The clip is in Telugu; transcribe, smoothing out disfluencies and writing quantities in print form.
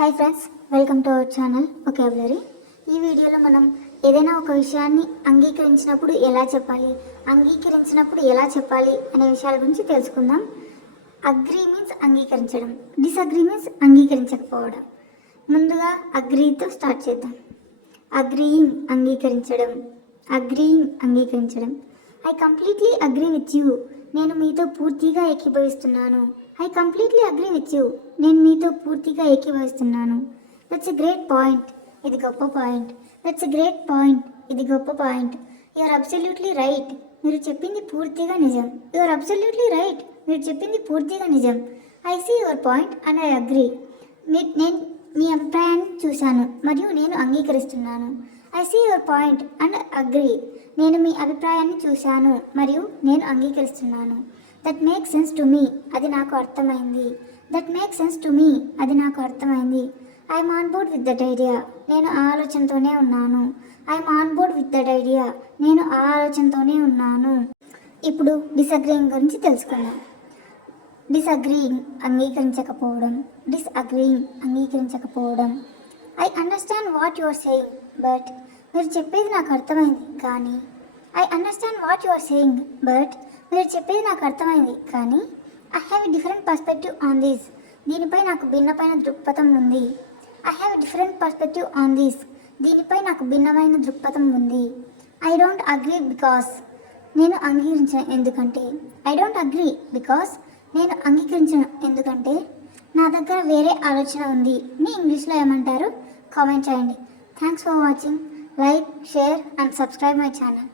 Hi friends, welcome to our channel vocabulary. ఈ వీడియోలో మనం ఏదైనా ఒక విషయాన్ని అంగీకరించినప్పుడు ఎలా చెప్పాలి అనే విషయాల గురించి తెలుసుకుందాం. అగ్రీ మీన్స్ అంగీకరించడం, డిసగ్రీ మీన్స్ అంగీకరించకపోవడం. ముందుగా అగ్రీతో స్టార్ట్ చేద్దాం. అగ్రీయింగ్ అంగీకరించడం, అంగీకరించడం. I completely agree with you, నేను మీతో పూర్తిగా ఏకీభవిస్తున్నాను. I completely agree with you, నేను మీతో పూర్తిగా ఏకీభవిస్తున్నాను. దట్స్ ఎ గ్రేట్ పాయింట్, ఇది గొప్ప point. That's a great point, ఇది గొప్ప point. You are absolutely right, మీరు చెప్పింది పూర్తిగా నిజం. యు ఆర్ అబ్సల్యూట్లీ రైట్, మీరు చెప్పింది పూర్తిగా నిజం. I see your point and I agree, నేను మీ అభిప్రాయాన్ని చూశాను మరియు నేను అంగీకరిస్తున్నాను. I see your point and agree, నేను మీ అభిప్రాయాన్ని చూశాను మరియు నేను అంగీకరిస్తున్నాను. That makes sense to me, అది నాకు అర్థమైంది. That makes sense to me, అది నాకు అర్థమైంది. I'm on board with that idea, నేను ఆ ఆలోచనతోనే ఉన్నాను. I'm on board with that idea, నేను ఆ ఆలోచనతోనే ఉన్నాను. ఇప్పుడు డిసగ్రీయింగ్ గురించి తెలుసుకుందాం. డిసగ్రీయింగ్ అంగీకరించకపోవడం, అంగీకరించకపోవడం. I understand what you are saying but, మీరు చెప్పేది నాకు అర్థమైంది కానీ. I understand what you are saying but, మీరు చెప్పేది నాకు అర్థమైంది కానీ. I have a different perspective on this, దీనిపై నాకు భిన్నమైన దృక్పథం ఉంది. I have a different perspective on this, దీనిపై నాకు భిన్నమైన దృక్పథం ఉంది. ఐ డోంట్ అగ్రీ బికాస్, నేను అంగీకరించిన ఎందుకంటే. ఐ డోంట్ అగ్రీ బికాస్, నేను అంగీకరించిన ఎందుకంటే నా దగ్గర వేరే ఆలోచన ఉంది. మీ ఇంగ్లీష్లో ఏమంటారు? కామెంట్ చేయండి. Thanks for watching. Like, share and subscribe my channel.